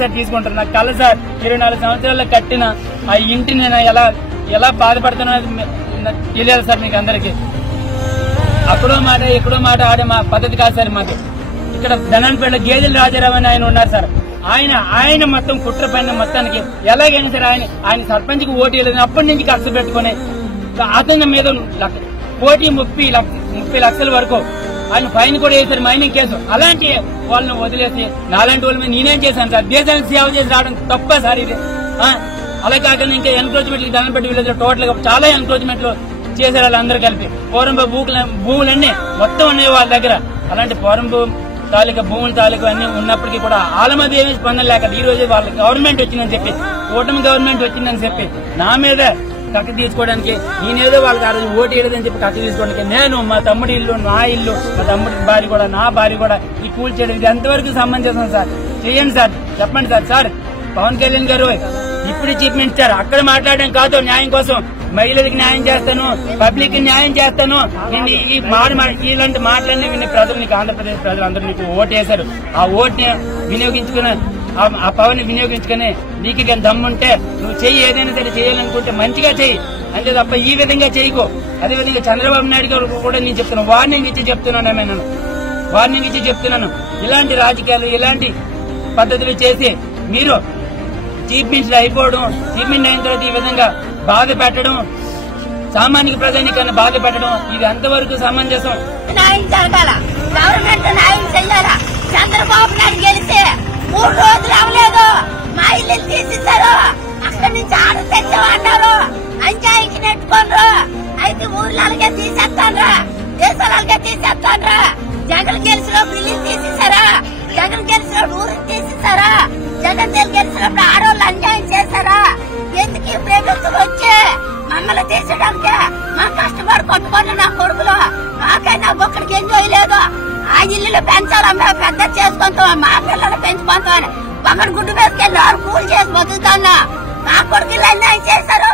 Sir తీసుకుంటారు నాకు కల సార్ 24 సంవత్సరాల్లో కట్టిన ఆ ఇంటిని నేను ఎలా బాధపడుతున్నా తెలియాలి సార్ మీకు అందరికి. అక్కడో మాట ఎక్కడో మాట ఆడే మా పద్ధతి కాదు సార్ మాకు. ఇక్కడ ధనంపేట గేదెల రాజారావు అని ఆయన ఉన్నారు సార్. ఆయన మొత్తం కుట్ర పైన మొత్తానికి ఎలాగైనా సరే ఆయన సర్పంచ్ కి ఓటు వేయలేదు. అప్పటి నుంచి ఖర్చు పెట్టుకుని అతని మీద కోటి 30 లక్షల వరకు ఆయన ఫైన్ కూడా వేశారు, మైనింగ్ కేసు. అలాంటి వాళ్ళని వదిలేసి నాలాంటి వాళ్ళ మీద నేనేం చేశాను సార్? దేశానికి సేవ చేసి రావడం తప్ప సార్ ఇది. అలా కాకుండా ఇంకా ఎన్క్రోచ్మెంట్ ధనంపేట విలేజ్ లో టోటల్ గా చాలా ఎన్క్రోచ్మెంట్లు చేశారు వాళ్ళందరూ కలిపి. పోరంబ భూములన్నీ మొత్తం ఉన్నాయి వాళ్ళ దగ్గర. అలాంటి పోరంబ తాలూకా భూముల తాలూకా అన్ని ఉన్నప్పటికీ కూడా వాళ్ళ మీద ఏమీ స్పందన లేక ఈ రోజు వాళ్ళ గవర్నమెంట్ వచ్చిందని చెప్పి, కూటమి గవర్నమెంట్ వచ్చిందని చెప్పి నా మీద కట్ట తీసుకోవడానికి, నేనేదో వాళ్ళకి ఆ రోజు ఓటు వేయలేదని చెప్పి కట్ట తీసుకోవడానికి నేను, మా తమ్ముడి ఇల్లు, నా ఇల్లు, మా తమ్ముడి భార్య కూడా, నా భార్య కూడా ఈ కూల్ చేయడం ఇది ఎంతవరకు సమంజసం సార్? చేయండి సార్, చెప్పండి సార్. సార్ పవన్ కళ్యాణ్ గారు ఇప్పుడు చీఫ్ మినిస్టర్ అక్కడ మాట్లాడడం కాదు న్యాయం కోసం. మహిళలకు న్యాయం చేస్తాను, పబ్లిక్ కి న్యాయం చేస్తాను. ఇలాంటి మాటలన్నీ విని ప్రజలు నీకు, ఆంధ్రప్రదేశ్ ప్రజలందరూ నీకు ఓటు వేశారు. ఆ ఓటుని వినియోగించుకుని, ఆ పవన్ వినియోగించుకుని నీకు కానీ దమ్ముంటే నువ్వు చెయ్యి, ఏదైనా సరే చేయాలనుకుంటే మంచిగా చెయ్యి అంతే తప్ప ఈ విధంగా చేయకు. అదేవిధంగా చంద్రబాబు నాయుడు గారు కూడా నేను చెప్తున్నాను, వార్నింగ్ ఇచ్చి చెప్తున్నాను. ఇలాంటి రాజకీయాలు, ఇలాంటి పద్ధతులు చేసి మీరు చీఫ్ మినిస్టర్ అయిపోవడం, చీఫ్ మినిస్టర్ అయిన తర్వాత ఈ విధంగా బాధ పెట్టడం, సామాన్య ప్రజానికాన్ని బాధ పెట్టడం ఇది ఎంతవరకు సమంజసం? న్యాయం జరగాల, గవర్నమెంట్ న్యాయం చెయ్యాలా. చంద్రబాబు నాయుడు గెలిస్తే 3 రోజులు అవ్వలేదు, మా ఇల్లు తీసిస్తారు. అక్కడి నుంచి ఆర్డర్ తెచ్చామన్నారు, అంజాయికి నెట్టుకోండ్రు. అయితే ఊర్లకే తీసేస్తాన్రా, దేశాలకే తీసేస్తాన్రా. జగన్ గెలిచినప్పుడు ఇల్లు తీసేసారా, జగన్ గెలిచినప్పుడు ఊరికి తీసేసారా, జగన్ గెలిచినప్పుడు ఆడవాళ్ళు అన్యాయం చేశారా? ఎందుకు ఈ ప్రభుత్వం వచ్చి మమ్మల్ని తీసడానికి? మా కష్టపడి కొట్టుకుని నా కొడుకులు నాకైనా ఒక్కడికి ఎంజాయ్ లేదు. ఆ ఇల్లు పెంచాలమ్మా, పెద్ద చేసుకుంటాం, మా పిల్లలు పెంచుకుంటాం. ఒకటి గుడ్డు వేసుకెళ్ళి 6 కూలి చేసి బతుకుతాను. నా కొడుకు అన్యాయం చేశారు.